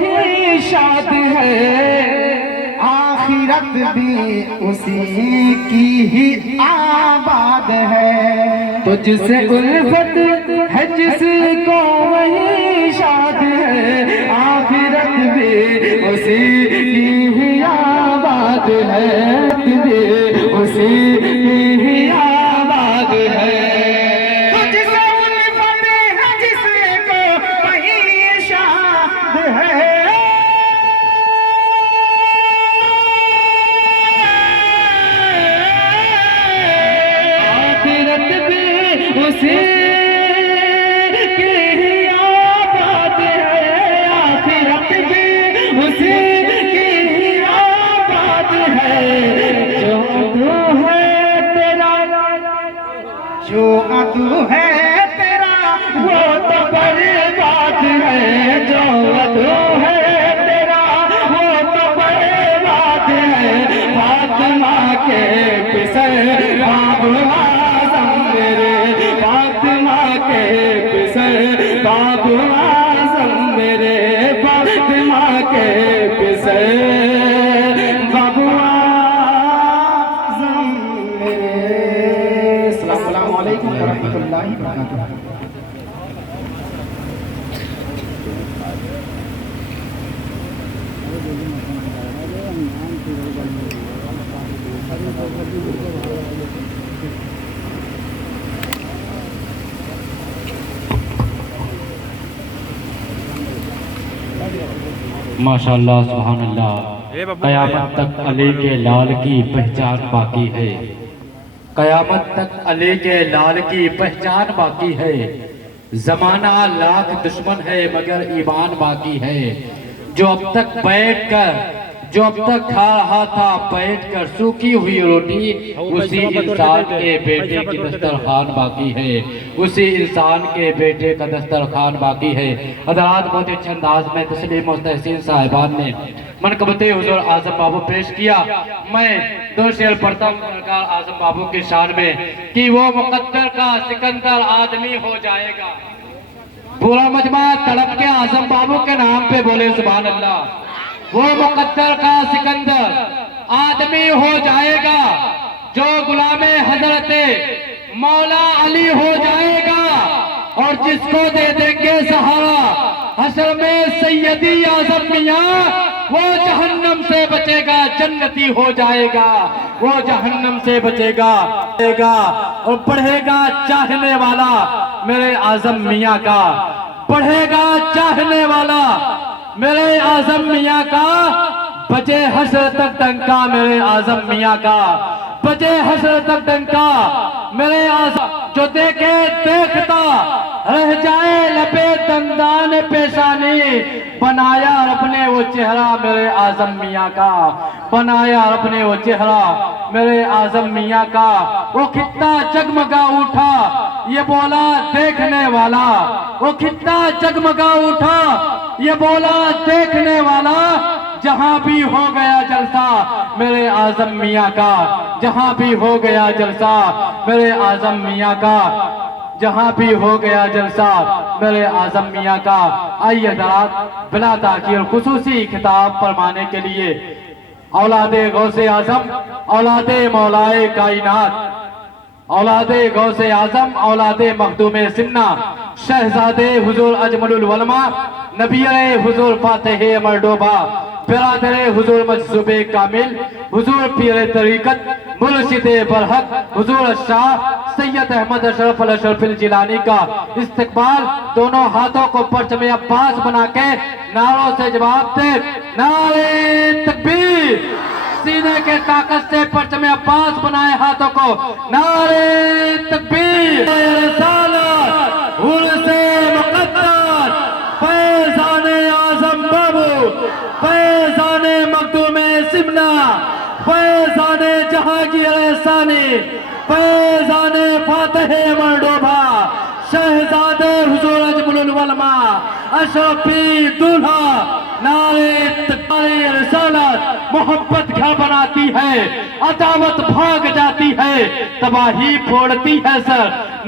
وہی شاد ہے، آخرت بھی اسی کی ہی آباد ہے، تو جس سے الفت ہے جس کو وہی شاد ہے، آخرت بھی اسی کی ہی آباد ہے، بھی اسی کی ہی آباد ہے۔ تو جس الفت ہے جس کو وہی شاد ہے، آخرت بھی اسی کی ہی آباد ہے، آخرت بھی اسی کی ہی آباد ہے۔ جو تو ہے تیرا، جو عدو ہے تیرا وہ تو برباد ہے، جو عدو ہے تیرا وہ تو برباد ہے۔ فاطمہ کے پسر باب اعظم میرے، فاطمہ کے پسر باب اعظم میرے، فاطمہ کے پسر باب اعظم میرے۔ السلام علیکم ورحمۃ اللہ وبرکاتہ۔ ماشاءاللہ سبحان اللہ، قیامت تک علی کے لال کی پہچان باقی ہے، قیامت تک علی کے لال کی پہچان باقی ہے۔ زمانہ لاکھ دشمن ہے مگر ایمان باقی ہے، جو اب تک بیٹھ کر، جو اب تک کھا رہا تھا بیٹھ کر سوکھی ہوئی روٹی، اسی انسان کے بیٹے کی دسترخوان باقی ہے، اسی انسان کے بیٹے کا دسترخوان باقی ہے۔ حضرات بہت اچھے انداز میں تسلیم و تحسین صاحبان نے منقبت حضور اعظم بابو پیش کیا۔ میں دو شعر پڑھتا ہوں سرکار اعظم بابو کی شان میں کہ وہ مقدر کا سکندر آدمی ہو جائے گا۔ پورا مجمع تڑپ کے اعظم بابو کے نام پہ بولے سبحان اللہ۔ وہ مقدر کا سکندر آدمی ہو جائے گا، جو غلام حضرت مولا علی ہو جائے گا، اور جس کو دے دیں گے سہارا حشر میں سیدی اعظم میاں، وہ جہنم سے بچے گا جنتی ہو جائے گا، وہ جہنم سے بچے گا اور پڑھے گا چاہنے والا میرے اعظم میاں کا، پڑھے گا چاہنے والا میرے اعظم میاں کا، بجے حشر تک ڈنکا میرے اعظم میاں کا، بجے حشر تک ڈنکا میرے اعظم، جو دیکھے دیکھتا رہ جائے لبے دندان پیشانی، بنایا رب نے وہ چہرہ میرے اعظم میاں کا، بنایا رب نے وہ چہرہ میرے اعظم میاں کا۔ وہ خطہ جگمگا اٹھا یہ بولا دیکھنے والا، وہ خطہ جگمگا اٹھا یہ بولا دیکھنے والا، جہاں بھی ہو گیا جلسہ میرے اعظم میاں کا، جہاں بھی ہو گیا جلسہ میرے اعظم میاں کا، جہاں بھی ہو گیا جلسہ میرے اعظم میاں کا۔ آئیے حضرات بلا تاخیر خصوصی خطاب فرمانے کے لیے اولاد غوث اعظم، اولاد مولائے کائنات، اولاد غوث اعظم، اولاد مخدوم سمنہ، شہزادے حضور اجمل العلماء، نبی حضور فاتح مردوبہ، برادر حضور مجذوب کامل، حضور پیر طریقت، مرشد برحق، حضور شاہ سید احمد اشرف الاشرف الجیلانی کا استقبال، دونوں ہاتھوں کو پرچم عباس بنا کے نعروں سے جواب دے، نعرہ تکبیر، سینے کے طاقت سے پرچم عباس بنائے ہاتھوں کو، نعرہ تکبیر، رسالت، عرس مقدس، فیضان اعظم بابو، فیضان مخدوم سمنہ، فیضان جہانگیر ثانی، فیضان فاتح مردوبہ، شہزادے حضور اجمل العلماء، اشرفی دولہا، نعرہ رسالت۔ محبت گھر بناتی ہے، عداوت بھاگ جاتی ہے، تباہی پھوڑتی ہے سر،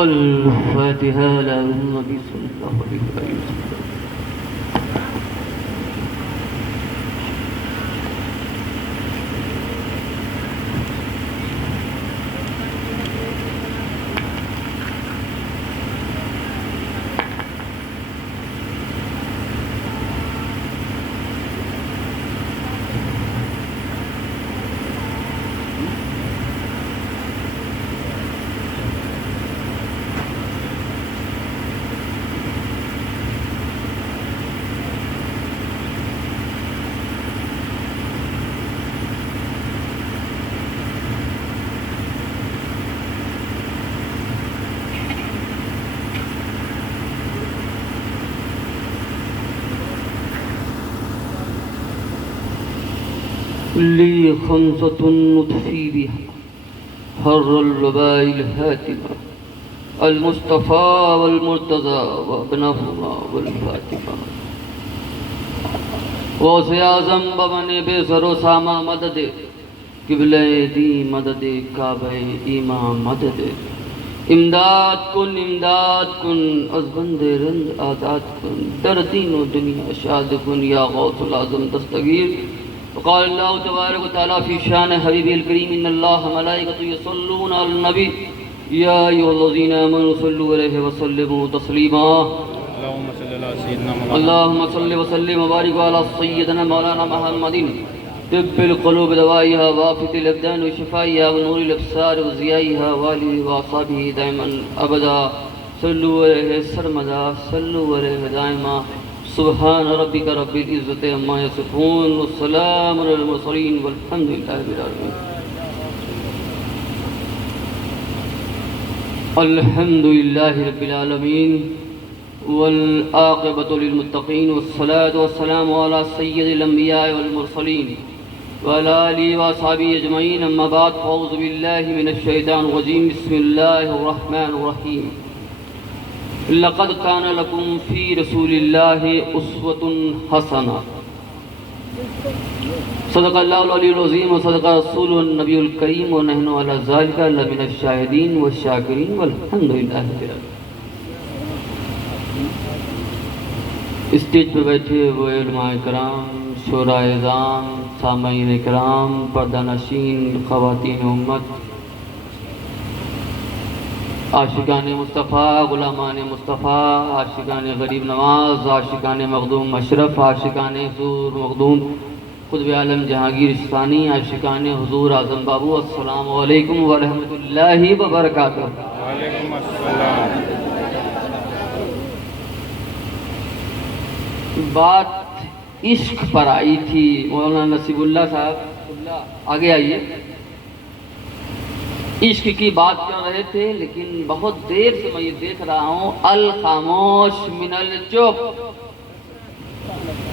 الفاتحة للنبي صلى الله عليه وسلم. لي خمسة نطفي بها حر الوباء الهاتمة المصطفى والمرتضى وابنهما والفاتمة غوث اعظم بمن بے سر و ساما مدد قبلہ دی مدد کعبہ ایمان مدد امداد کن از بند رند آزاد کن در دین و دنیا شاد کن یا غوث العظم دستگیر. وقال اللہ تبارک و تعالی فی شان حبیب الکریم ان اللہ ملائکۃ یصلون علی النبی یا ایھا الذین آمنوا صلوا علیہ وسلموا تسلیما. اللهم صل وسلم وبارك على سيدنا مولانا محمد طب القلوب دوائها وافت الابدان وشفائها ونور الابصار وضيائها وآله واصحابه دائما ابدا صلوا علیہ سرمدا صلوا علیہ دائما. سبحان ربک رب العزت عما یصفون والسلام علی المرسلین والحمد للہ رب العالمین. الحمد للہ رب العالمین والعاقبۃ للمتقین والصلاة والسلام علی سید الانبیاء والمرسلین وعلی آلہ واصحابہ اجمعین. اما بعد فاعوذ باللہ من الشیطان الرجیم. بسم اللہ الرحمن الرحیم. لقد كان لكم في رسول الله أسوة حسنة. صدق الله العلي العظيم وصدق رسوله النبي الكريم ونحن على ذلك لمن الشاهدين والشاكرين والحمد لله رب العالمين. اسٹیج پہ بیٹھے ہوئے علماء کرام، شورا اعظام، سامعین کرام، پردہ نشین، خواتین امت، عاشقان مصطفیٰ، غلامان مصطفیٰ، عاشقان غریب نواز، عاشقان مخدوم اشرف، عاشقان حضور مخدوم قطب عالم جہانگیر ثانی، عاشقان حضور اعظم بابو، السلام علیکم ورحمۃ اللہ وبرکاتہ. وعلیکم السلام. بات عشق پر آئی تھی. مولانا نصیب اللہ صاحب آگے آئیے. عشق کی بات کر رہے تھے لیکن بہت دیر سے میں یہ دیکھ رہا ہوں الخاموش من الچپ.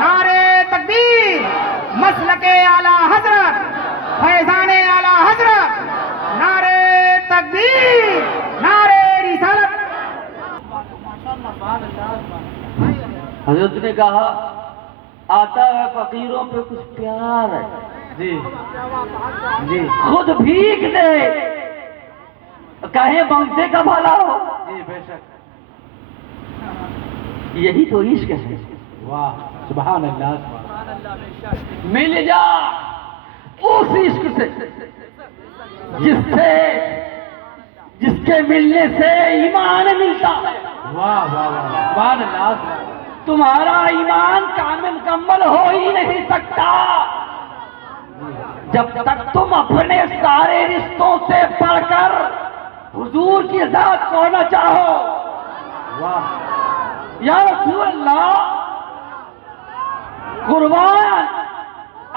نعرے تکبیر، مسلک اعلی حضرت، فیضان اعلی حضرت، نعرے تکبیر، نعرے رسالت۔ حضرت نے کہا آتا ہے فقیروں پہ کچھ پیار ہے، جی جی خود بھیک دے کہیں مانگتے کا بھلا ہو، جی بے شک، یہی تو عشق ہے۔ واہ سبحان اللہ سبحان اللہ۔ مل جا اس عشق سے جس کے ملنے سے ایمان ملتا ہے۔ واہ واہ واہ سبحان اللہ سبحان اللہ۔ تمہارا ایمان کامل مکمل ہو ہی نہیں سکتا جب تک تم اپنے سارے رشتوں سے بڑھ کر حضور کی ذات کو نہ چاہو۔ واہ یا رسول اللہ، قربان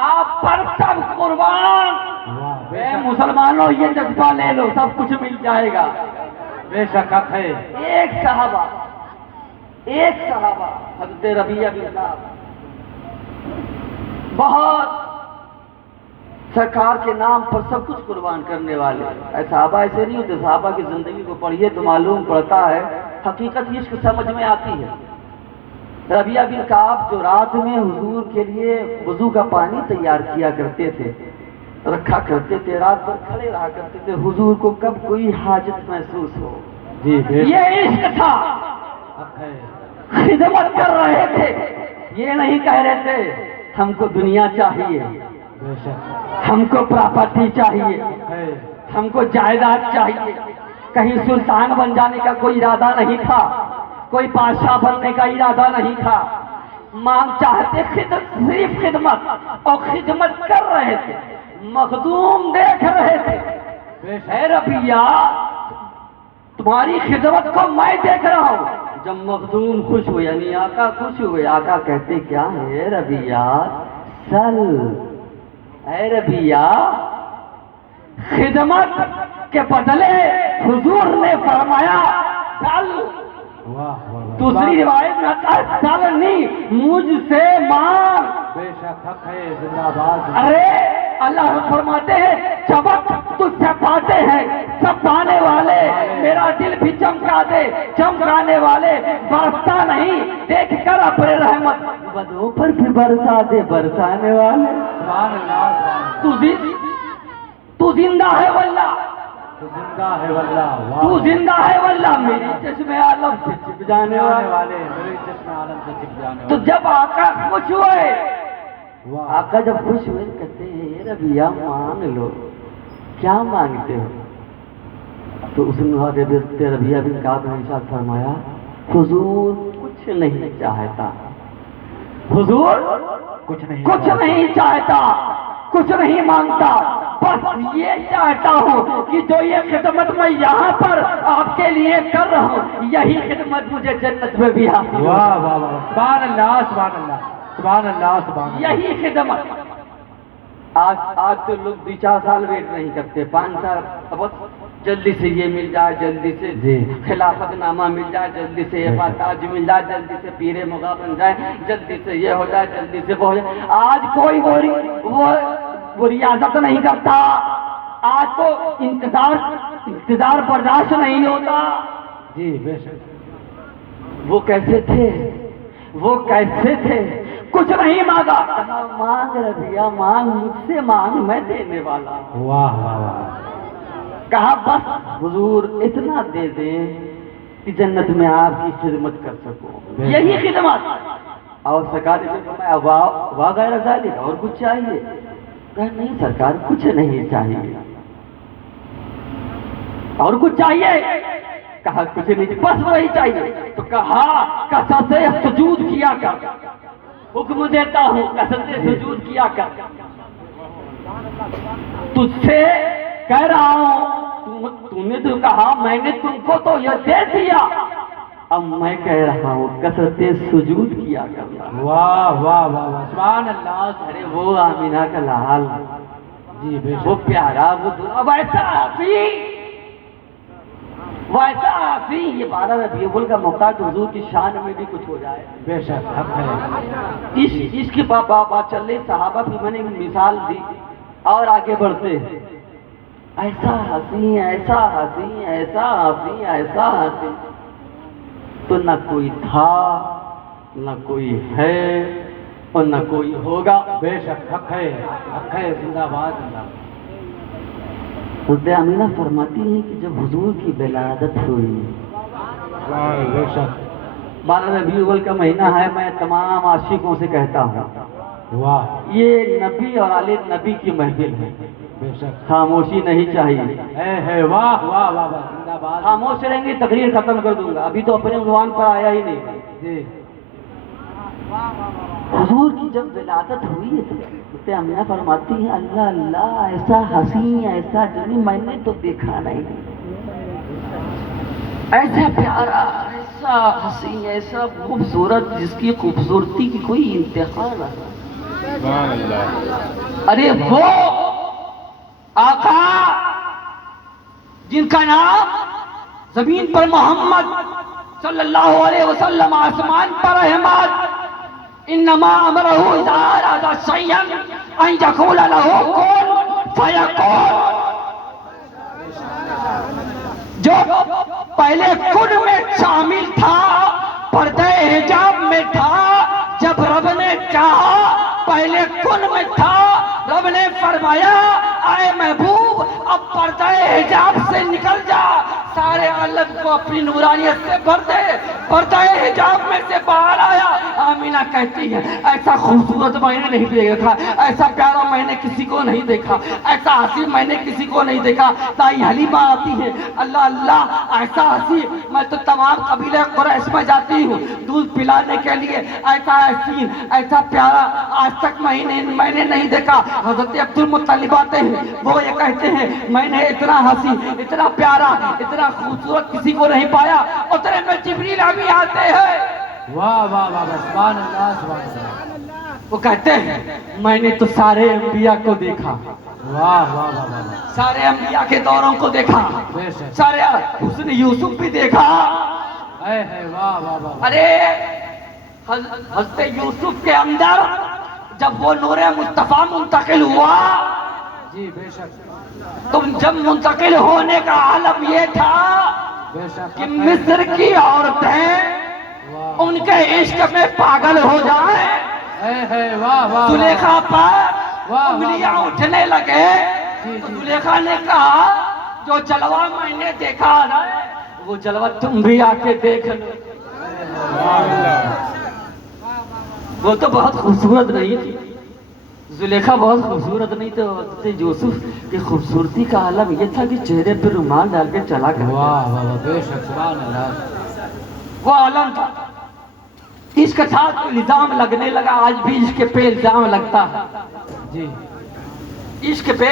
آپ پر سب قربان۔ واہ اے مسلمانوں یہ جذبہ لے لو، سب کچھ مل جائے گا۔ بے شک حق ہے۔ ایک صحابہ حضرت ربیعہ بن کعب بہت سرکار کے نام پر سب کچھ قربان کرنے والے۔ صحابہ ایسے نہیں ہوتے، صحابہ کی زندگی کو پڑھیے تو معلوم پڑتا ہے، حقیقت عشق سمجھ میں آتی ہے۔ ربیعہ بن کعب جو رات میں حضور کے لیے وضو کا پانی تیار کیا کرتے تھے، رکھا کرتے تھے، رات بھر کھڑے رہا کرتے تھے، حضور کو کب کوئی حاجت محسوس ہو، جی بے شک یہ عشق تھا۔ حق ہے۔ خدمت کر رہے تھے، یہ نہیں کہہ رہے تھے ہم کو دنیا چاہیے، بے شک ہم کو پراپرٹی چاہیے، ہے۔ ہم کو جائیداد چاہیے۔ کہیں سلطان بن جانے کا کوئی ارادہ نہیں تھا، کوئی بادشاہ بننے کا ارادہ نہیں تھا۔ مانگ چاہتے صرف خدمت، اور خدمت کر رہے تھے، مخدوم دیکھ رہے تھے۔ اے ربیعہ، تمہاری خدمت کو میں دیکھ رہا ہوں۔ جب مخدوم خوش ہوئے، یعنی آقا خوش ہوئے، آقا کہتے کیا ہے ربیعہ؟ سل اے ربیعہ، خدمت کے بدلے حضور نے فرمایا سل۔ واہ واہ واہ دوسری روایت میں آتا ہے سل نہیں، مجھ سے مانگ۔ بے شک حق ہے، زندہ باد۔ ارے اللہ فرماتے ہیں چمک تجھ سے پاتے ہیں سب پانے والے، میرا دل بھی چمکا دے چمکانے والے، برستا نہیں دیکھ کر اپنے رحمت بدوں پر بھی برسا دے برسانے والے۔ سبحان اللہ سبحان اللہ۔ تو زندہ ہے واللہ، تو زندہ ہے واللہ، تو واہ زندہ ہے واللہ، میری چشم عالم سے چپ جانے جانے والے۔ والے، میرے جسم عالم سے چپ جانے تو والے۔ جب آقا خوش ہوئے، واہ آقا جب خوش ہوئے کہتے ہیں اے ربیعہ مانگ لو، کیا مانگتے ہو؟ تو اس نے حضرت ربیعہ بن کعب نے ارشاد فرمایا حضور کچھ نہیں چاہتا، حضور کچھ نہیں کچھ نہیں چاہتا، کچھ نہیں مانگتا، بس یہ چاہتا ہوں کہ جو یہ خدمت میں یہاں پر آپ کے لیے کر رہا ہوں، یہی خدمت مجھے جنت میں بھی حاصل ہو۔ واہ واہ واہ سبحان اللہ سبحان اللہ سبحان اللہ سبحان اللہ۔ یہی خدمت۔ آج تو لوگ 2-4 سال ویٹ نہیں کرتے، 5 سال، بس جلدی سے یہ مل جائے، جلدی سے جی خلافت نامہ مل جائے، جلدی سے یہ تاج مل جائے، جلدی سے پیر مغا بن جائے، جلدی سے یہ ہو جائے، جلدی سے وہ ہو جائے۔ آج کوئی وہ ریاضت نہیں کرتا، آج تو انتظار برداشت نہیں ہوتا۔ جی بے شک وہ کیسے تھے، وہ کیسے تھے؟ کچھ نہیں مانگا، کہا مانگ ربیعہ مانگ، مجھ سے مانگ میں دینے والا ہوں۔ واہ واہ واہ کہا بس حضور اتنا دے دیں کہ جنت میں آپ کی خدمت کر سکوں، یہی خدمت۔ اور سرکار نے فرمایا واہ غیر ذالک، اور کچھ چاہیے؟ کہا نہیں سرکار کچھ نہیں چاہیے۔ اور کچھ چاہیے؟ کہا کچھ نہیں، بس وہی چاہیے۔ تو کہا کثرت سجود کیا کر، حکم دیتا ہوں کثرت سجود کیا کر، تجھ سے کہہ رہا ہوں، تو نے تو کہا میں نے تم کو تو یہ دے دیا، اب میں کہہ رہا ہوں کثرت سجود کیا کرنا۔ واہ واہ واہ واہ سبحان اللہ۔ ارے وہ آمینہ کا لال، جی بے وہ شک پیارا، وہ اب ایسا ویسا ہنسی یہ 12 ربیع الاول کا موقع تو حضور کی شان میں بھی کچھ ہو جائے. بے شک حق ہے. اس کی بات چل رہی صحابہ بھی میں نے مثال دی اور آگے بڑھتے ہیں. ایسا ہنسی ایسا ہنسی ایسا ہنسی ایسا ہنسی تو نہ کوئی تھا نہ کوئی ہے اور نہ کوئی ہوگا. بے شک حق ہے حق ہے. زندہ باد زندہ باد. حضرت آمینہ فرماتی ہیں کہ جب حضور کی ولادت ہوئی بے شک 12 ربیع الاول کا مہینہ ہے. میں تمام عاشقوں سے کہتا ہوں واہ یہ نبی اور آل نبی کی محفل ہے. بے شک خاموشی نہیں چاہیے. ہے واہ واہ واہ واہ. زندہ باد. خاموش رہیں گے تقریر ختم کر دوں گا. ابھی تو اپنے عنوان پر آیا ہی نہیں. جی حضور کی جب ولادت ہوئی ہے تو آمینہ فرماتی ہیں اللہ اللہ ایسا حسین ایسا جنی میں نے تو دیکھا نہیں. ایسا پیارا ایسا حسین ایسا خوبصورت جس کی خوبصورتی کی کوئی انتہا نہ. سبحان اللہ. ارے وہ آقا جن کا نام زمین پر محمد صلی اللہ علیہ وسلم آسمان پر احمد انما امرہ اذا اراد شیئا ان یقول له کن فیکون. جو پہلے کن میں شامل تھا پردہ حجاب میں تھا. جب رب نے چاہا پہلے کن میں تھا. رب نے فرمایا اے محبوب اب پردہ حجاب سے نکل جا سارے عالم کو اپنی نورانیت سے بھر دے. پردہ حجاب میں سے باہر آیا. آمینہ کہتی ہے ایسا خوبصورت میں نے نہیں دیکھا ایسا پیارا میں نے کسی کو نہیں دیکھا ایسا حسین میں نے کسی کو نہیں دیکھا. تائی حلیمہ آتی ہے اللہ اللہ ایسا حسین میں تو تمام قبیلے قریش میں جاتی ہوں دودھ پلانے کے لیے. ایسا حسین ایسا پیارا آج تک میں نے نہیں دیکھا. حضرت عبد المطلب آتے ہیں وہ یہ کہتے ہیں میں نے اتنا حسین اتنا پیارا اتنا خوبصورت کسی کو نہیں پایا. اتنے میں جبریل ابھی آتے ہیں. واہ واہ واہ. سبحان اللہ سبحان اللہ. وہ کہتے ہیں میں نے تو سارے انبیاء کو دیکھا واہ واہ واہ واہ. سارے انبیاء کے دوروں کو دیکھا بے شک. سارے حسن یوسف بھی دیکھا. ہے واہ واہ واہ. ارے حضرت یوسف کے اندر جب وہ نور مصطفیٰ منتقل ہوا جی بے شک تم جب منتقل ہونے کا عالم یہ تھا بے شک کہ مصر کی عورتیں ان کے عشق میں پاگل ہو جائیں. ہے واہ واہ. زلیخا پر واہ. انگلیاں اٹھنے لگے تو زلیخا نے کہا جو جلوہ میں نے دیکھا نا وہ جلوہ تم بھی آ کے دیکھ لو. سبحان اللہ. وہ تو بہت خوبصورت نہیں تھی زلیخا بہت خوبصورت نہیں تو حضرت یوسف کی خوبصورتی کا عالم یہ تھا کہ چہرے پہ رومال ڈال کے چلا گیا. واہ واہ واہ. بے شک سبحان اللہ. وہ عالم تھا. عشق تھا تو الزام لگنے لگا. آج بھی عشق پہ الزام لگتا ہے. جی عشق پہ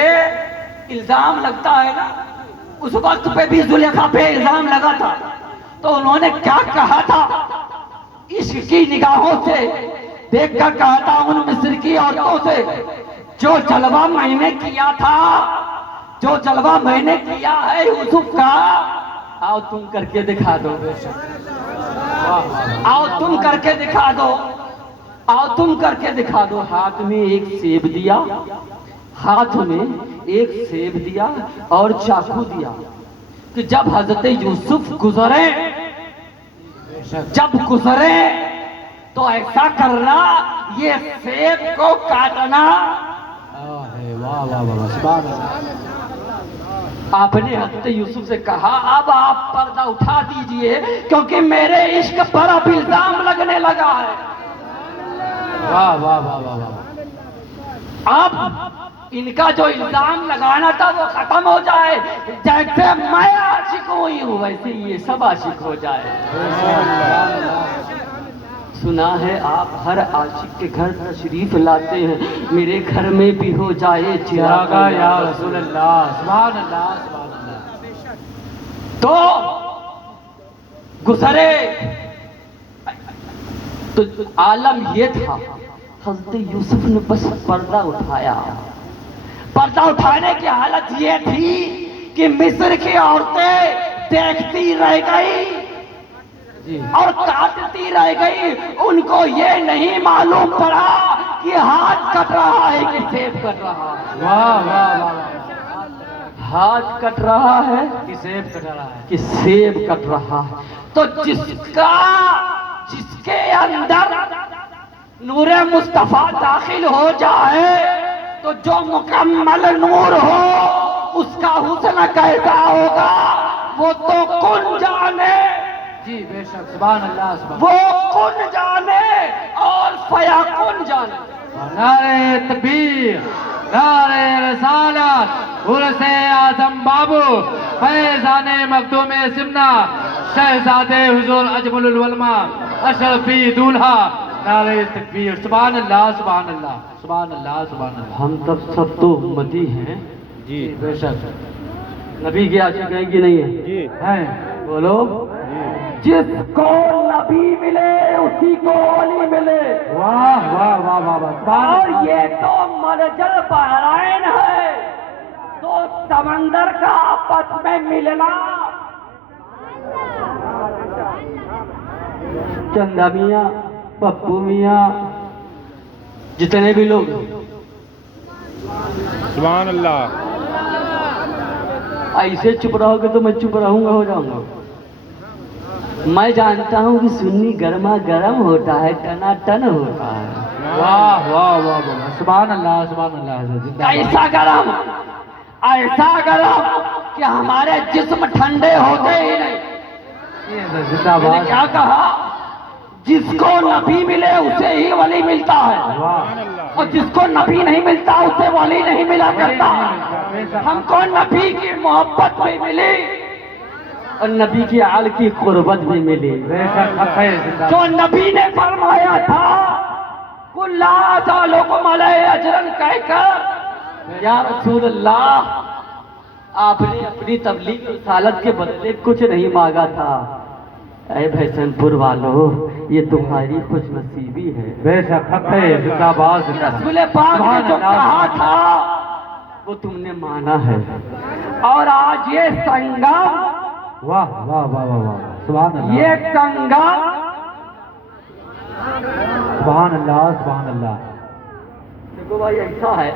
الزام لگتا ہے نا. اس وقت پہ بھی زلیخا پہ الزام لگا تھا تو انہوں نے کیا کہا تھا عشق کی نگاہوں سے دیکھ کر کہا تھا ان مصر کی عورتوں سے جو جلوہ میں نے کیا تھا جو جلوہ میں نے کیا ہے یوسف کا آؤ تم کر کے دکھا دو. آؤ تم کر کے دکھا دو. آؤ تم کر کے دکھا دو. ہاتھ میں ایک سیب دیا ہاتھ میں ایک سیب دیا اور چاقو دیا کہ جب حضرت یوسف گزرے جب گزرے تو ایسا کرنا یہ سیب کو کاٹنا. واہ واہ واہ. سبحان اللہ. آپ نے حضرت یوسف سے کہا اب آپ پردہ اٹھا دیجئے کیونکہ میرے عشق پر اب الزام لگنے لگا ہے. واہ واہ واہ واہ واہ. اب ان کا جو الزام لگانا تھا وہ ختم ہو جائے. جیسے میں عاشق ہوئی ہوں ویسے یہ سب عاشق ہو جائے. سنا ہے آپ ہر عاشق کے گھر تشریف لاتے ہیں میرے گھر میں بھی ہو جائے چراغا یا رسول اللہ. سبحان اللہ سبحان اللہ. تو گزرے تو عالم یہ تھا حضرت یوسف نے بس پردہ اٹھایا. پردہ اٹھانے کی حالت یہ تھی کہ مصر کی عورتیں دیکھتی رہ گئی اور کاٹتی رہ گئی. ان کو یہ نہیں معلوم پڑا کہ ہاتھ کٹ رہا ہے کہ سیب کٹ رہا ہے. واہ واہ واہ. ہاتھ کٹ رہا ہے کہ سیب کٹ رہا ہے. کہ سیب کٹ رہا ہے. تو جس کے اندر نور مصطفیٰ داخل ہو جائے تو جو مکمل نور ہو اس کا حسن کیسا ہوگا وہ تو کن جانے. جی بے شک. سبحان اللہ. سبحان وہ کن جانے اور فیا کن جانے. نعرہ تکبیر، نعرہ رسالت، عرس اعظم بابو فیضان مخدوم سمنا شہزادے حضور اجمل العلماء اشرفی دولہا. نعرہ تکبیر. سبحان اللہ. سبحان اللہ. سبحان اللہ. سبحان اللہ. ہم سب تو امتی ہیں. جی بے شک نبی کی عاشق ہیں کہ نہیں ہے؟ جی ہیں. بولو. جس کو نبی ملے اسی کو ولی ملے. واہ واہ واہ واہ واہ. سبحان اور اللہ. یہ تو مرجل بحرین ہے، تو سمندر کا آپس میں ملنا. چندا میاں، پپو میاں، جتنے بھی لوگ سبحان اللہ. ایسے چپ رہو گے تو میں چپ رہوں گا، ہو جاؤں گا. میں جانتا ہوں کہ سنی گرما گرم ہوتا ہے، ٹنا ٹن ہوتا ہے. واہ واہ واہ واہ. سبحان اللہ. سبحان اللہ. زندہ باد. ایسا گرم، ایسا گرم کہ ہمارے جسم ٹھنڈے ہوتے ہی نہیں. زندہ میں نے باد. کیا کہا؟ جس کو نبی ملے اسے ہی ولی ملتا ہے، واہ. اور جس کو نبی نہیں ملتا اسے ولی نہیں ملا کرتا. ہم کو نبی کی محبت بھی ملی اور نبی کی آل کی قربت بھی ملی. بے شک حق ہے. زندہ جو نبی نے فرمایا تھا قُلْ لَا أَسْأَلُكُمْ عَلَيْهِ أَجْرًا کہہ کر، یا رسول اللہ آپ نے اپنی تبلیغ رسالت کے بدلے کچھ نہیں مانگا تھا. اے بھیسن پور والو، یہ تمہاری خوش نصیبی ہے. بے شک حق ہے. زندہ باد. زندہ باد. رسول پاک نے جو کہا تھا وہ تم نے مانا ہے. اور آج یہ سنگم، واہ واہ واہ واہ واہ. سبحان اللہ. یہ سنگم سبحان اللہ. سبحان اللہ. دیکھو بھائی ایسا ہے،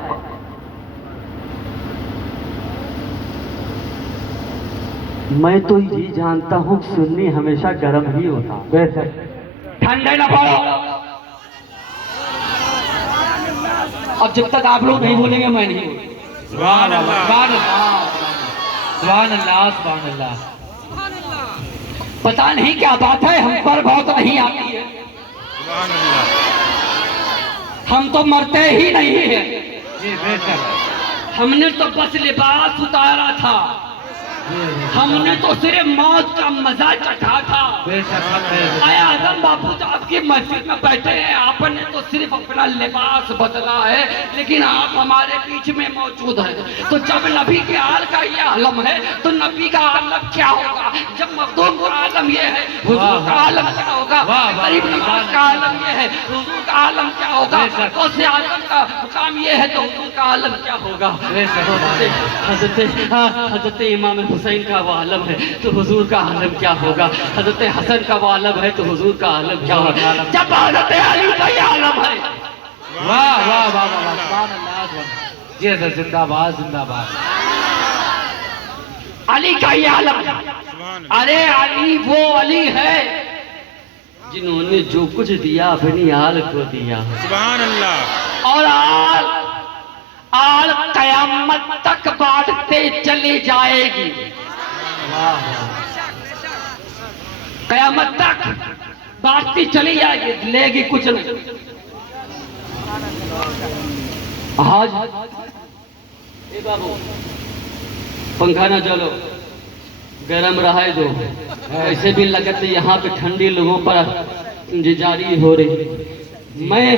میں تو یہ جانتا ہوں کہ سنی ہمیشہ گرم ہی ہوتا. بے شک. ٹھنڈے نہ پڑو. اب جب تک آپ لوگ نہیں بولیں گے میں نہیں بولوں. سبحان اللہ. سبحان اللہ. سبحان اللہ. سبحان اللہ. پتہ نہیں کیا بات ہے، ہم پر بہت نہیں آتی ہے. سبحان اللہ. ہم تو مرتے ہی نہیں ہیں. جی بے شک. ہم نے تو بس لباس اتارا تھا، ہم نے تو صرف موت کا مزہ چکھا تھا. بے شک حق ہے. اے اعظم بابو تو آپ کی مسجد میں بیٹھے ہیں، آپ نے تو صرف اپنا لباس بدلا ہے، لیکن آپ ہمارے بیچ میں موجود ہیں. تو جب نبی کے آل کا یہ عالم ہے تو نبی کا عالم کیا ہوگا؟ جب مخدوم کا عالم یہ ہے حضور کا عالم کیا ہوگا؟ غریب نواز کا عالم یہ ہے حضور کا عالم کیا ہوگا؟ غوث اعظم کا مقام یہ ہے تو حضور کا عالم کیا ہوگا؟ حضرت امام حسین کا وہ عالم ہے تو حضور کا عالم کیا ہوگا؟ حضرت حسن کا وہ عالم ہے تو حضور کا عالم کیا ہوگا؟ جب حضرت علی کا یہ عالم ہے. واہ واہ واہ واہ. سبحان اللہ. سبحان اللہ. جی سر. زندہ باد. زندہ باد. علی کا یہ عالم ہے. ارے علی وہ علی ہے جنہوں نے جو کچھ دیا اپنی آل کو دیا، سبحان اللہ. اور آل قیامت تک بانٹتے چلی جائے گی. قیامت تک بانٹتی چلی جائے گی، لے گی کچھ نہیں. آج اے بابو پنکھا نہ چلو، گرم رہے دو. ایسے بھی لگت یہاں پہ ٹھنڈی لوگوں پر جاری ہو رہی. میں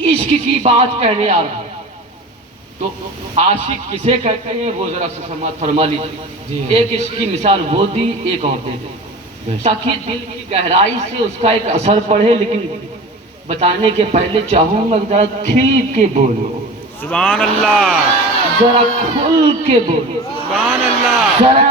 عشق کی بات کہنے آ رہا ہوں. تو عاشق کسے کہتے ہیں وہ ذرا سے سماعت فرما لیجیے. ایک عشق کی مثال وہ دی، ایک اور دے دے تاکہ دل کی گہرائی سے اس کا ایک اثر پڑے. لیکن بتانے کے پہلے چاہوں گا ذرا کھل کے بولو، سبحان اللہ. ذرا کھل کے بولو، سبحان اللہ. ذرا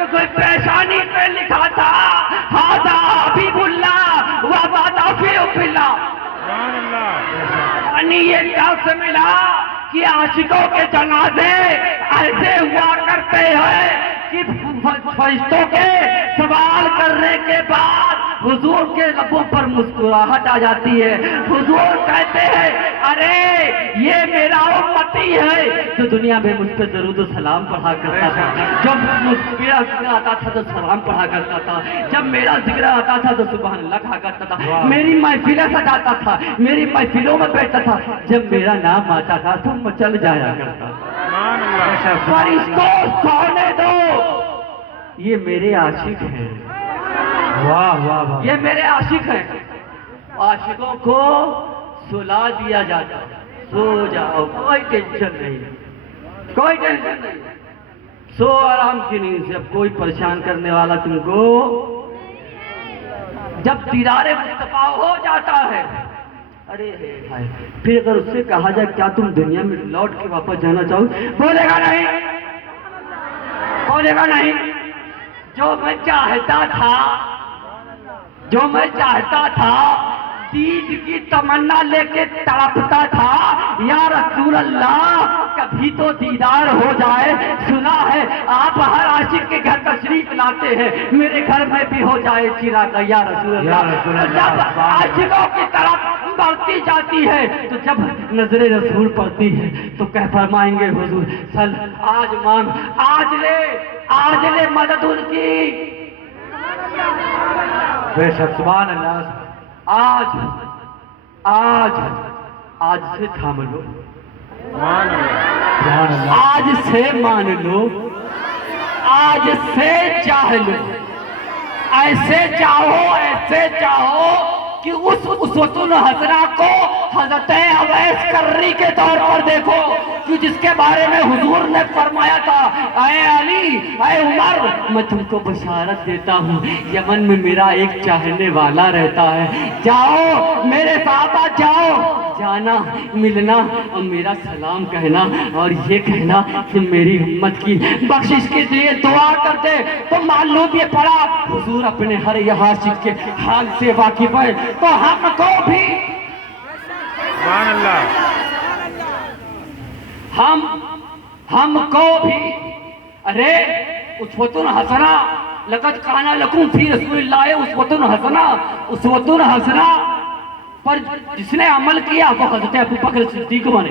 کہ کوئی پیشانی پہ لکھا تھا ہاذا حبیب اللہ و مدافع اللہ. سبحان اللہ. یعنی یہ کیا ملا کہ عاشقوں کے جنازے ایسے ہوا کرتے ہیں کہ فرشتوں کے سوال کرنے کے بعد حضور کے لبوں پر مسکراہٹ آ جاتی ہے. حضور کہتے ہیں ارے یہ میرا امتی ہے جو دنیا میں مجھ پہ درود و سلام پڑھا کرتا تھا. جب میرا ذکر آتا تھا تو سلام پڑھا کرتا تھا. جب میرا ذکر آتا تھا تو سبحان اللہ کہا کرتا تھا. میری محفلیں سجاتا تھا, میری محفلوں میں بیٹھتا تھا. جب میرا نام آتا تھا تو میں چل جایا کرتا تھا. سبحان اللہ. فرشتوں سونے دو, یہ میرے عاشق ہیں. واہ واہ واہ. یہ میرے عاشق ہیں. عاشقوں کو سلا دیا جاتا, سو جاؤ, کوئی ٹینشن نہیں, کوئی ٹینشن نہیں, سو آرام کی نیند سے. اب کوئی پریشان کرنے والا تم کو جب دیدار مصطفیٰ ہو جاتا ہے, ارے بھائی, پھر اگر اس سے کہا جائے کیا تم دنیا میں لوٹ کے واپس جانا چاہو, بولے گا نہیں, بولے گا نہیں. جو میں چاہتا تھا, جو میں چاہتا تھا, دید کی تمنا لے کے تڑپتا تھا, یا رسول اللہ کبھی تو دیدار ہو جائے. سنا ہے آپ ہر عاشق کے گھر تشریف لاتے ہیں, میرے گھر میں بھی ہو جائے چراغ یا رسول اللہ. جب عاشقوں کی طرف بڑھتی جاتی ہے تو جب نظر رسول پڑتی ہے تو کہہ فرمائیں گے حضور سل آج مانگ, آج لے مدد ان کی. بے شک سبحان اللہ. آج سے تھام لو, سبحان اللہ. سبحان اللہ. آج سے مان لو, آج سے چاہ لو. ایسے چاہو کہ اس اسوۃ الحسنہ کو حضرت اویس کرنی کے طور پر دیکھو, کہ جس کے بارے میں حضور نے فرمایا تھا اے علی, اے عمر, میں تم کو بشارت دیتا ہوں یمن میں میرا ایک چاہنے والا رہتا ہے. جاؤ میرے ساتھ جاؤ, جانا, ملنا اور میرا سلام کہنا اور یہ کہنا کہ میری امت کی بخشش کے لیے دعا کرتے. تو معلوم یہ پڑا حضور اپنے ہر عاشق کے حال سے واقف ہے. تو ہم کو بھی, سبحان اللہ. ہم کو بھی, ارے اسوۃ حسنہ لقد کان لکم فی رسول اللہ اسوۃ حسنہ, اسوۃ حسنہ پر جس نے عمل کیا وہ حضرت ابوبکر صدیق بنے.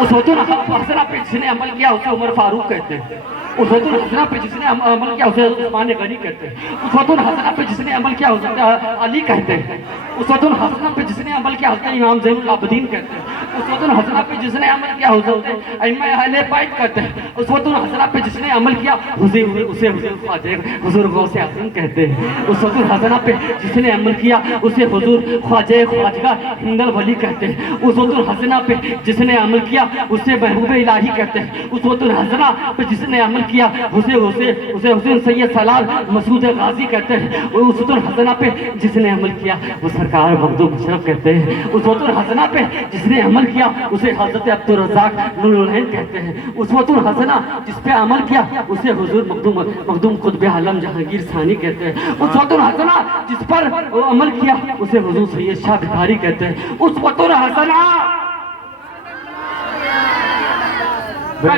اسوۃ حسنہ پہ جس نے عمل کیا اسے عمر فاروق کہتے ہیں. اسوۃ حسنہ پہ جس نے عمل کیا اسے عثمان غنی کہتے ہیں. اسوۃ حسنہ پہ جس نے عمل کیا حضرت علی کہتے ہیں. اسوۃ حسنہ پہ جس نے عمل کیا حضرت امام زین العابدین کہتے ہیں. اسوۃ حسنہ پہ جس نے عمل کیا حضرت ائمہ اہل بیت کہتے ہیں. اسوۃ حسنہ پہ جس نے عمل کیا اسے حضور غوث اعظم کہتے ہیں. اسوۃ حسنہ پہ جس نے عمل کیا اسے حضور خواجہ خواجہ ہند الولی کہتے ہیں. اسوۃ حسنہ پہ جس نے عمل کیا اسے محبوب الہی کہتے ہیں. اسوۃ حسنہ پہ جس نے عمل کیا اسے حسین سید سلال مسعود غازی کہتے ہیں. اسوۃ حسنہ پہ جس نے عمل کیا وہ سرکار مخدوم مشرف کہتے ہیں. اسوۃ حسنہ پہ جس نے عمل کیا اسے حضرت عبدالرزاق نور العین کہتے ہیں. اسوۃ حسنہ جس پہ عمل کیا اسے حضور مخدوم قطب عالم جہانگیر ثانی کہتے ہیں. اسوۃ حسنہ جس پر عمل کیا اسے حضور سید شاہ بخاری کہتے ہیں. اسوۃ حسنہ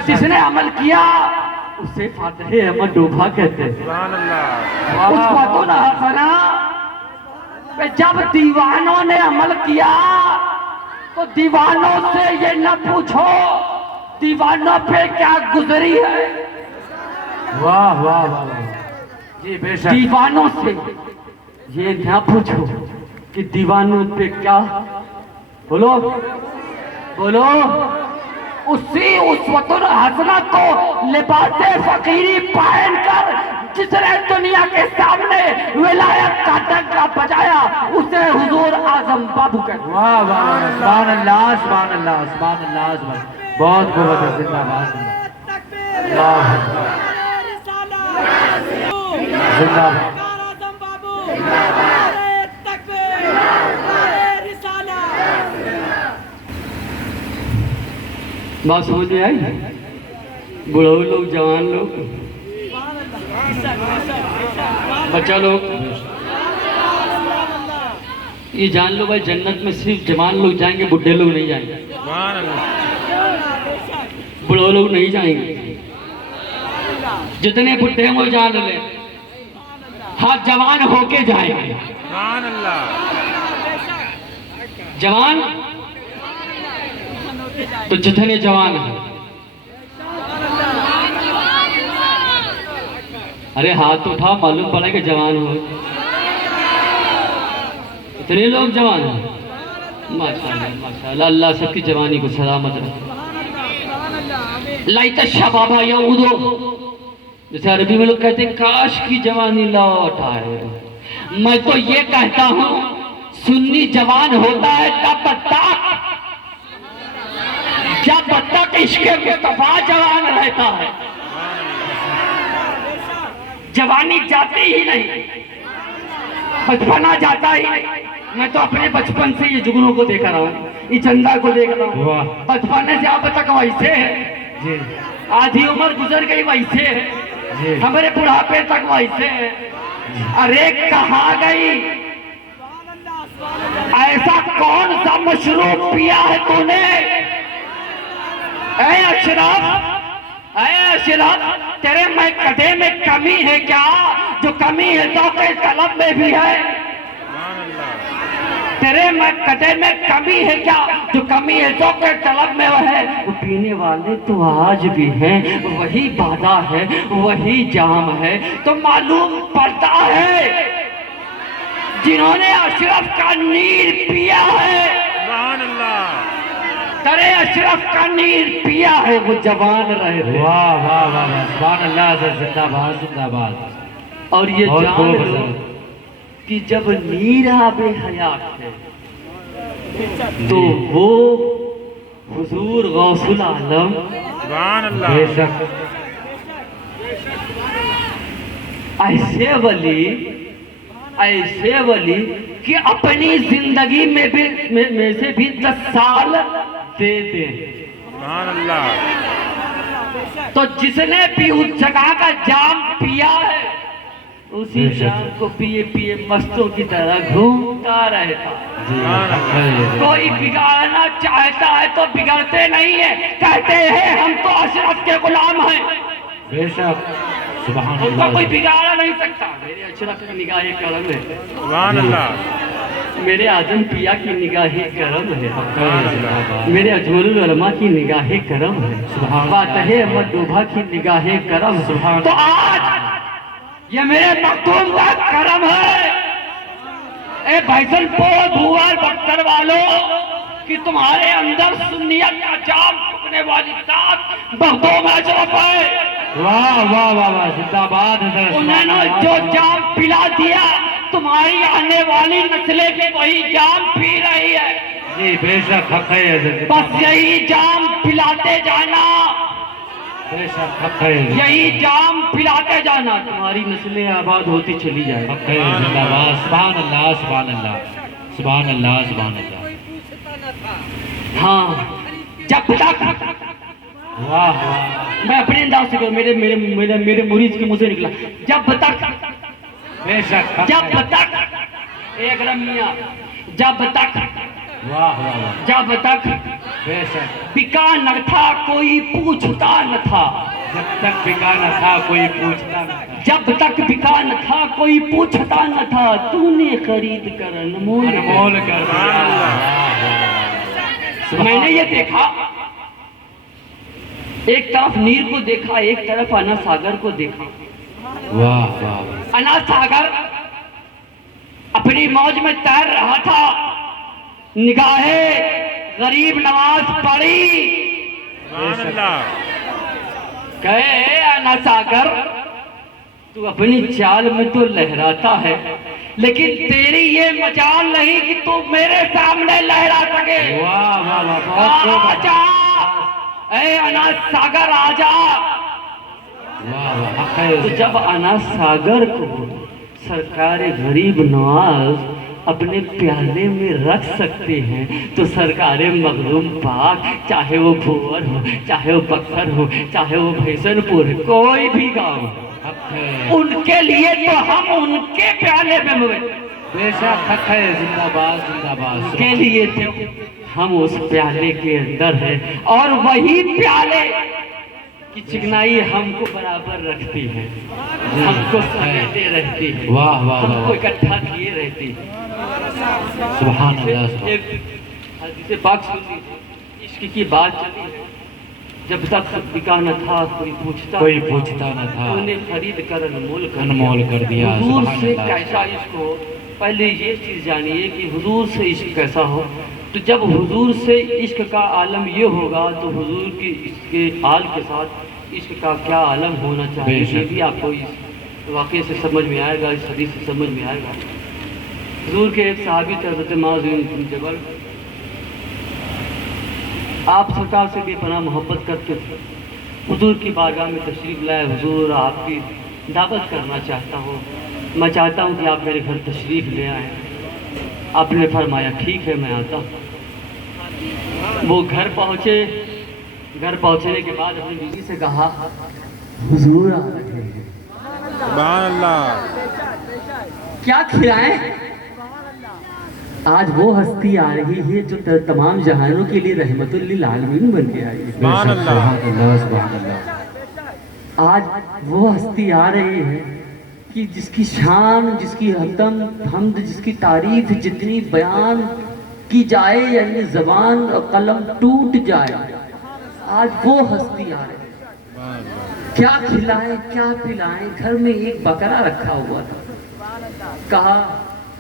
جس نے عمل کیا اسے فاتح احمد ڈوبھا کہتے ہیں. سبحان اللہ. اسوۃ حسنہ پہ جب دیوانوں نے عمل کیا تو دیوانوں سے یہ نہ پوچھو دیوانوں پہ کیا گزری ہے. واہ واہ واہ. جی بے شک. دیوانوں سے یہ نہ پوچھو کہ دیوانوں پہ کیا, بولو بولو. اسی اسوۃ حسنہ کو لباس فقیری پہن کر جس نے دنیا کے سامنے ولایت کا ڈنکا بجایا اسے حضور اعظم بابو کہتے ہیں. واہ واہ. سبحان اللہ سبحان اللہ سبحان اللہ سبحان. بہت قوت ہے. زندہ باد زندہ باد. بات سمجھ میں آئی؟ بڑھو لوگ جوان لوگ بچہ لوگ یہ جان لو بھائی جنت میں صرف جوان لوگ جائیں گے, بڈھے لوگ نہیں جائیں گے, سبحان اللہ بڑھو لوگ نہیں جائیں گے. جتنے بڈھے ہیں وہ جان لیں, ہاں جوان ہو کے جائیں گے. سبحان اللہ جوان تو جتنے جوان ہیں, ارے ہاتھ اٹھا, معلوم پڑا کہ جوان ہو. اتنے لوگ جوان ہیں, ماشاءاللہ ماشاءاللہ, اللہ سب کی جوانی کو سلامت رکھے. لائت الشباب یعودو, جیسے عربی میں لوگ کہتے ہیں کاش کی جوانی لوٹ آئے. میں تو یہ کہتا ہوں سنی جوان ہوتا ہے تب تک جب تک عشق مصطفیٰ جوان رہتا ہے. جوانی جاتی ہی نہیں, بچپنا جاتا ہی نہیں. میں تو اپنے بچپن سے یہ جگنوں کو دیکھ رہا ہوں, یہ چندہ کو دیکھ رہا ہوں, بچپنے سے اب تک ویسے ہے. آدھی عمر گزر گئی ویسے ہے, ہمارے بڑھاپے تک ویسے ہے. ارے کہاں گئی, ایسا کون سا مشروب پیا ہے تو نے؟ اے اشرف, اے اشرف, تیرے میں کٹے میں کمی ہے کیا جو کمی ہے ذوق طلب میں بھی ہے؟ تیرے میں کٹے میں کمی ہے کیا جو کمی ہے ذوق طلب میں وہ ہے؟ وہ پینے والے تو آج بھی ہیں, وہی بادا ہے, وہی جام ہے. تو معلوم پڑتا ہے جنہوں نے اشرف کا نیر پیا ہے, سبحان اللہ ترے اشرف کا نیر پیا ہے, وہ جوان رہے تھے. واہ واہ واہ, سبحان اللہ, زندہ باد زندہ باد. اور یہ جان لو کہ جب نیر آب حیات ہے تو وہ حضور غوث العالم سبحان اللہ بے شک ایسے ولی کہ اپنی زندگی میں سے بھی 10 سال دے دیں. سبحان اللہ تو جس نے بھی اس جگہ کا جام پیا ہے اسی جام کو پیے پیے مستوں کی طرح گھومتا رہتا. کوئی بگاڑنا چاہتا ہے تو بگڑتے نہیں ہیں, کہتے ہیں ہم تو اشرف کے غلام ہیں. بے شک سبحان ان کو اللہ. کوئی بگاڑ نہیں سکتا. میرے اشرف کی نگاہ کرم ہے, سبحان اللہ میرے اعظم پیا کی نگاہ کرم ہے, سبحان اللہ میرے اجمل العلماء کی نگاہ کرم ہے, فاتح احمد ڈوبھا کی نگاہ کرم ہے. تو آج یہ میرے مختوم کا کرم ہے اے بھیسن پور بھوار بختر والوں کہ تمہارے اندر سنیت کا جام چکنے والی ذات مخدوم اشرف ہے. واہ واہ واہ واہ, زندہ باد حضرت. انہوں نے جو جام پلا دیا تمہاری آنے والی نسلیں بھی وہی جام پی رہی ہے. جی بے شک حق ہے حضرت, بس یہی جام پلاتے جانا, بے شک حق ہے حضرت. یہی جام پلاتے جانا, تمہاری نسلیں آباد ہوتی چلی جائے. حق ہے, زندہ باد. سبحان اللہ سبحان اللہ سبحان اللہ سبحان اللہ. ہاں جب تک واہ واہ, میں اپنے انداز سے میرے مرید کے منہ سے نکلا, جب تک بے شک حق جب ہے. تک ایک رمیہ, جب تک واہ واہ واہ, جب تک بے شک. بکا نہ تھا کوئی پوچھتا نہ تھا, جب تک بکا نہ تھا کوئی پوچھتا نہ تھا, جب تک بکا نہ تھا کوئی پوچھتا نہ تھا, تو نے خرید کر انمول انمول کر دیا. میں نے یہ دیکھا, ایک طرف نیر کو دیکھا, ایک طرف انا ساگر کو دیکھا. واہ واہ, انا ساگر اپنی موج میں تیر رہا تھا, نگاہیں غریب نواز پڑی, سبحان اللہ کہے انا ساگر تو اپنی چال میں تو لہراتا ہے لیکن تیری یہ مجال نہیں کہ تو میرے سامنے لہرا سکے. واہ واہ واہ, بہت خوب. آجا اے انا ساگر آجا. واہ واہ, حق ہے تو حضرت. جب انا ساگر کو سرکار غریب نواز اپنے پیالے میں رکھ سکتے ہیں تو سرکار مخدوم پاک، چاہے وہ بھور ہو، چاہے وہ بکسر ہو، چاہے وہ بھیسن پور، کوئی بھی گاؤں، ان کے لیے تو ہم ان کے پیالے میں بے شک حق ہے، زندہ باد زندہ باد، کے لیے تھے، ہم اس پیالے کے اندر ہیں، اور وہی پیالے کی چکنائی ہم کو برابر رکھتی ہے، ہم کو سمیٹے رہتی ہے، واہ واہ ہم کو واہ، اکٹھا کیے رہتی ہے۔ سبحان اللہ سبحان ایک حدیث پاک سنی، عشق کی بات چلی، جب تک نکاح نہ تھا کوئی پوچھتا نہ تھا، انہیں خرید کر انمول کر دیا، حضور سبحان سے اللہ۔ کیسا عشق ہو، پہلے یہ چیز جانیے کہ حضور سے عشق کیسا ہو، تو جب حضور سے عشق کا عالم یہ ہوگا تو حضور کی عشق کے حال کے ساتھ عشق کا کیا عالم ہونا چاہیے، بے شک۔ یہ بھی آپ کو اس واقعے سے سمجھ میں آئے گا، اس حدیث سے سمجھ میں آئے گا۔ حضور کے ایک صحابی تھے حضرت معاذ بن جبل، آپ سرکار سے بے پناہ محبت کرتے تھے، حضور کی بارگاہ میں تشریف لائے، حضور آپ کی دعوت کرنا چاہتا ہوں، میں چاہتا ہوں کہ آپ میرے گھر تشریف لے آئیں۔ آپ نے فرمایا ٹھیک ہے میں آتا ہوں۔ وہ گھر پہنچے، گھر پہنچنے کے بعد اپنی بیوی سے کہا حضور آ رہے ہیں، سبحان اللہ، کیا کھلائیں؟ آج وہ ہستی آ رہی ہے جو تمام جہانوں کے لیے رحمت للعالمین بن کے آئی ہے۔ سبحان اللہ، سبحان اللہ سبحان اللہ، آج وہ ہستی آ رہی ہے کہ جس کی شان، جس کی حمد، جس کی تعریف جتنی بیان کی جائے یعنی زبان اور قلم ٹوٹ جائے، آج وہ ہستی آ رہی ہے۔ کیا کھلائیں کیا پلائیں؟ گھر میں ایک بکرا رکھا ہوا تھا، کہا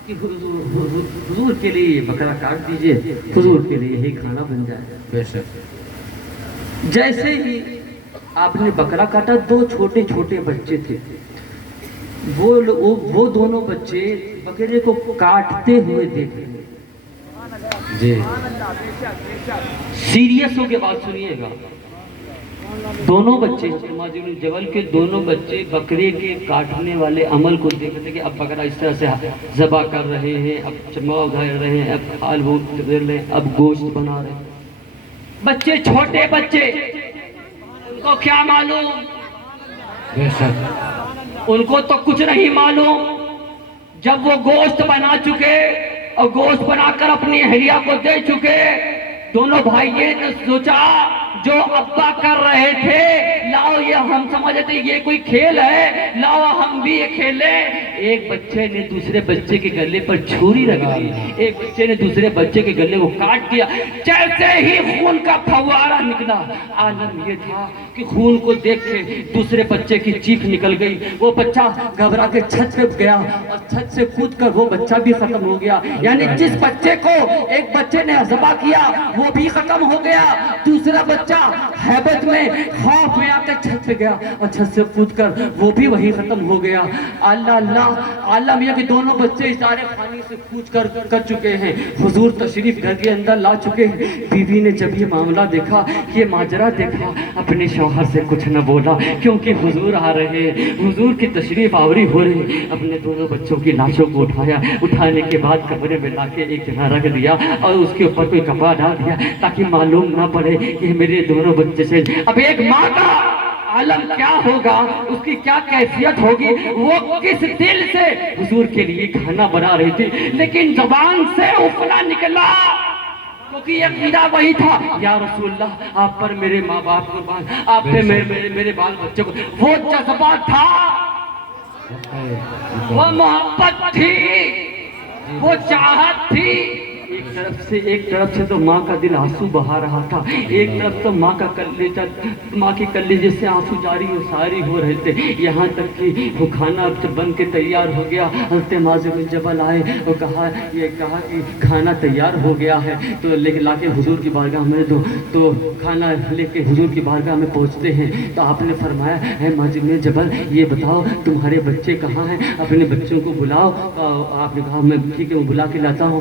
کہ حضور کے لیے یہ بکرا کاٹ دیجئے، حضور کے لیے یہی کھانا بن جائے۔ بے شک، جیسے ہی آپ نے بکرا کاٹا، دو چھوٹے چھوٹے بچے تھے، وہ دونوں بچے بکرے کو کاٹتے ہوئے دیکھ رہے ہیں۔ جی سیریس ہو کے بات سنیے گا، دونوں بچے معاذ بن جبل کے دونوں بچے بکرے کے کاٹنے والے عمل کو دیکھ رہے کہ اب بکرا اس طرح سے ذبح کر رہے ہیں، اب چماؤ گھر رہے ہیں، اب کھال وہ کر رہے ہیں، اب گوشت بنا رہے ہیں۔ بچے چھوٹے بچے، ان کو کیا معلوم، بے شک، ان کو تو کچھ نہیں معلوم۔ جب وہ گوشت بنا چکے اور گوشت بنا کر اپنی اہلیہ کو دے چکے، دونوں بھائی نے سوچا جو ابا کر رہے تھے، لاؤ یہ ہم سمجھتے تھے یہ کوئی کھیل ہے، لاؤ ہم بھی یہ کھیلیں۔ ایک بچے نے دوسرے بچے کے گلے پر چھری رکھ دی، ایک بچے نے دوسرے بچے کے گلے کو کاٹ دیا، جیسے ہی خون کا پھوارا نکلا، عالم یہ تھا کہ خون کو دیکھ کے دوسرے بچے کی چیخ نکل گئی، وہ بچہ گھبرا کے چھت پہ گیا اور چھت سے کود کر وہ بچہ بھی ختم ہو گیا۔ یعنی جس بچے کو ایک بچے نے ذبح کیا وہ بھی ختم ہو گیا، دوسرا بچہ ہیبت میں خوف میں آ کے چھت پہ گیا اور چھت سے کود کر وہ بھی وہی ختم ہو گیا۔ اللہ اللہ، عالم یہ کہ دونوں بچے اشارے خانی سے کود کر چکے ہیں، حضور تشریف گھر کے اندر لا چکے ہیں۔ بیوی نے جب یہ معاملہ دیکھا، یہ ماجرا دیکھا، اپنے شوہر سے کچھ نہ بولا، کیونکہ حضور آ رہے ہیں، حضور کی تشریف آوری ہو رہی۔ اپنے دونوں بچوں کی لاشوں کو اٹھایا، اٹھانے کے بعد کمرے میں لا کے ایک جگہ رکھ دیا اور اس کے اوپر کوئی کپڑا ڈال دیا تاکہ معلوم نہ پڑے کہ میرے دونوں بچے سے۔ اب ایک ماں کا عالم کیا ہوگا، اس کی کیا کیفیت ہوگی، وہ کس دل سے حضور کے لیے کھانا بنا رہی تھی، لیکن زبان سے افلا نکلا کیونکہ یہ عقیدہ وہی تھا، یا رسول اللہ آپ پر میرے ماں باپ قربان، آپ پہ میرے بال بچوں کو۔ وہ جذبہ تھا، وہ محبت تھی، وہ چاہت تھی۔ ایک طرف سے تو ماں کا دل آنسو بہا رہا تھا، ایک طرف تو ماں کے کلیجے سے آنسو جاری و ساری ہو رہے تھے، یہاں تک کہ وہ کھانا بن کے تیار ہو گیا۔ حضرت معاذ بن جبل آئے اور کہا کہ کھانا تیار ہو گیا ہے، تو لا کے حضور کی بارگاہ میں دو، تو کھانا لے کے حضور کی بارگاہ میں پہنچتے ہیں تو آپ نے فرمایا اے معاذ بن جبل یہ بتاؤ تمہارے بچے کہاں ہیں، اپنے بچوں کو بلاؤ۔ آپ نے کہا میں ٹھیک ہے وہ بلا کے لاتا ہوں۔